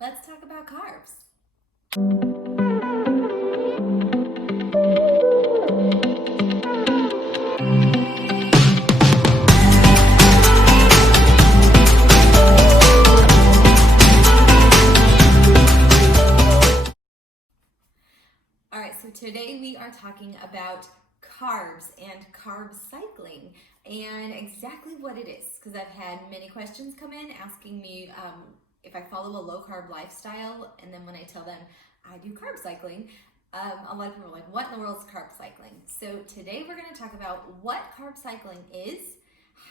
Let's talk about carbs. All right, so today we are talking about carbs and carb cycling and exactly what it is, because I've had many questions come in asking me if I follow a low carb lifestyle, and then when I tell them I do carb cycling, a lot of people are like, what in the world is carb cycling? So today we're going to talk about what carb cycling is,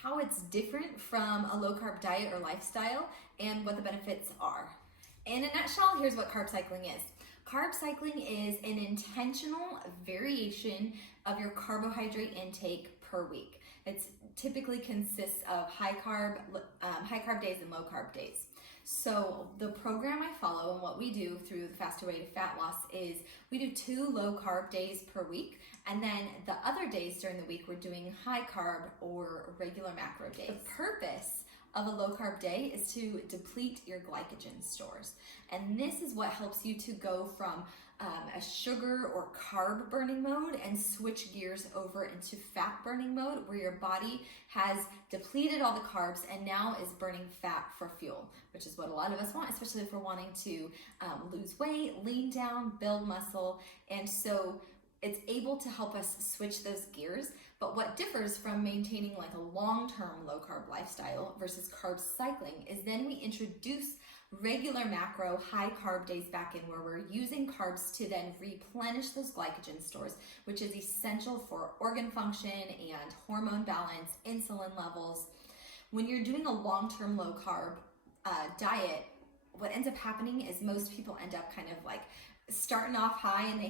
how it's different from a low carb diet or lifestyle, and what the benefits are. In a nutshell, here's what carb cycling is. Carb cycling is an intentional variation of your carbohydrate intake per week. It typically consists of high carb days and low carb days. So the program I follow and what we do through the Faster Way to Fat Loss is we do 2 low carb days per week, and then the other days during the week we're doing high carb or regular macro days. The purpose of a low carb day is to deplete your glycogen stores. And this is what helps you to go from a sugar or carb burning mode and switch gears over into fat burning mode, where your body has depleted all the carbs and now is burning fat for fuel, which is what a lot of us want, especially if we're wanting to lose weight, lean down, build muscle. And so it's able to help us switch those gears. But what differs from maintaining like a long-term low carb lifestyle versus carb cycling is then we introduce regular macro high carb days back in, where we're using carbs to then replenish those glycogen stores, which is essential for organ function and hormone balance, insulin levels. When you're doing a long-term low carb diet, what ends up happening is most people end up kind of like starting off high, and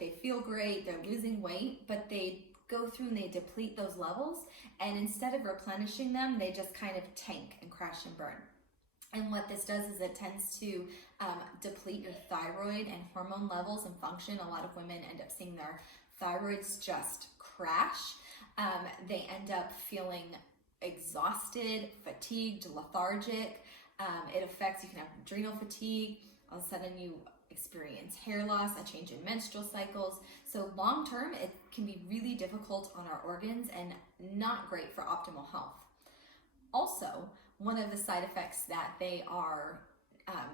they feel great, they're losing weight, but they go through and they deplete those levels, and instead of replenishing them, they just kind of tank and crash and burn. And what this does is it tends to deplete your thyroid and hormone levels and function. A lot of women end up seeing their thyroids just crash. They end up feeling exhausted, fatigued, lethargic. It affects, you can have adrenal fatigue. All of a sudden you experience hair loss, a change in menstrual cycles. So long term, it can be really difficult on our organs and not great for optimal health. Also, one of the side effects that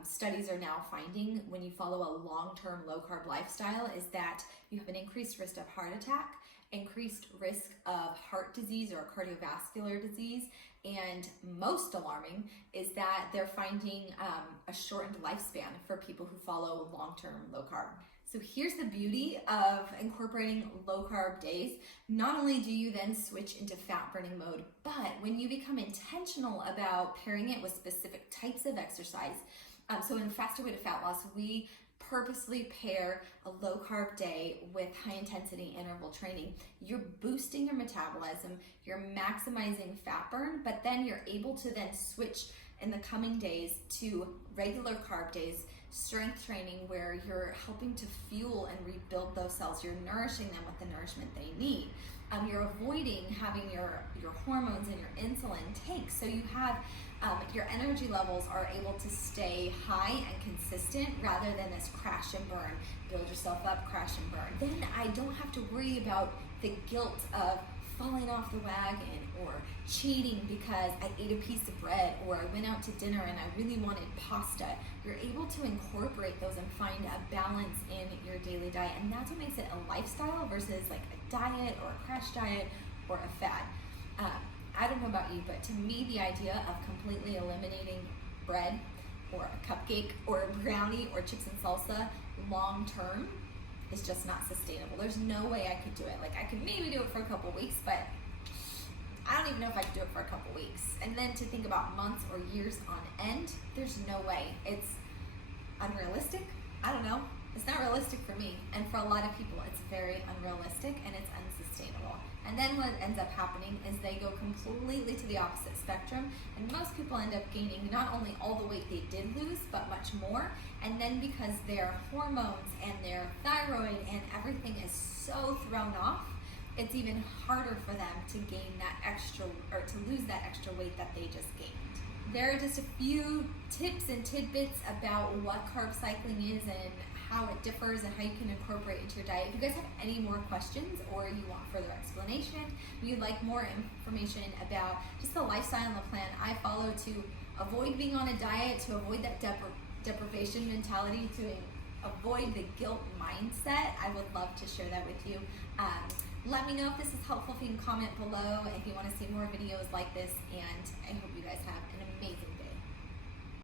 studies are now finding when you follow a long-term low-carb lifestyle is that you have an increased risk of heart attack, increased risk of heart disease or cardiovascular disease, and most alarming is that they're finding a shortened lifespan for people who follow long-term low-carb. So here's the beauty of incorporating low-carb days. Not only do you then switch into fat-burning mode, but when you become intentional about pairing it with specific types of exercise, so in Faster Way to Fat Loss, we purposely pair a low-carb day with high-intensity interval training. You're boosting your metabolism, you're maximizing fat burn, but then you're able to then switch in the coming days to regular carb days, strength training, where you're helping to fuel and rebuild those cells. You're nourishing them with the nourishment they need. You're avoiding having your hormones and your insulin tank, so you have your energy levels are able to stay high and consistent rather than this crash and burn, build yourself up, crash and burn. Then I don't have to worry about the guilt of falling off the wagon or cheating because I ate a piece of bread or I went out to dinner and I really wanted pasta. You're able to incorporate those and find a balance in your daily diet, and that's what makes it a lifestyle versus like a diet or a crash diet or a fad. I don't know about you, but to me the idea of completely eliminating bread or a cupcake or a brownie or chips and salsa long term is just not sustainable. There's no way I could do it. Like, I could maybe do it for a couple weeks, but I don't even know if I could do it for a couple weeks. And then to think about months or years on end, there's no way. It's unrealistic. I don't know. It's not realistic for me. And for a lot of people, it's very unrealistic and it's unsustainable. And then what ends up happening is they go completely to the opposite spectrum, and most people end up gaining not only all the weight they did lose, but much more. And then because their hormones and their thyroid and everything is so thrown off, it's even harder for them to gain that extra, or to lose that extra weight that they just gained. there are just a few tips and tidbits about what carb cycling is and how it differs and how you can incorporate into your diet. If you guys have any more questions or you want further explanation, you'd like more information about just the lifestyle and the plan I follow to avoid being on a diet, to avoid that deprivation mentality, to avoid the guilt mindset, I would love to share that with you. Let me know if this is helpful. If you can comment below if you want to see more videos like this, and I hope you guys have an amazing day.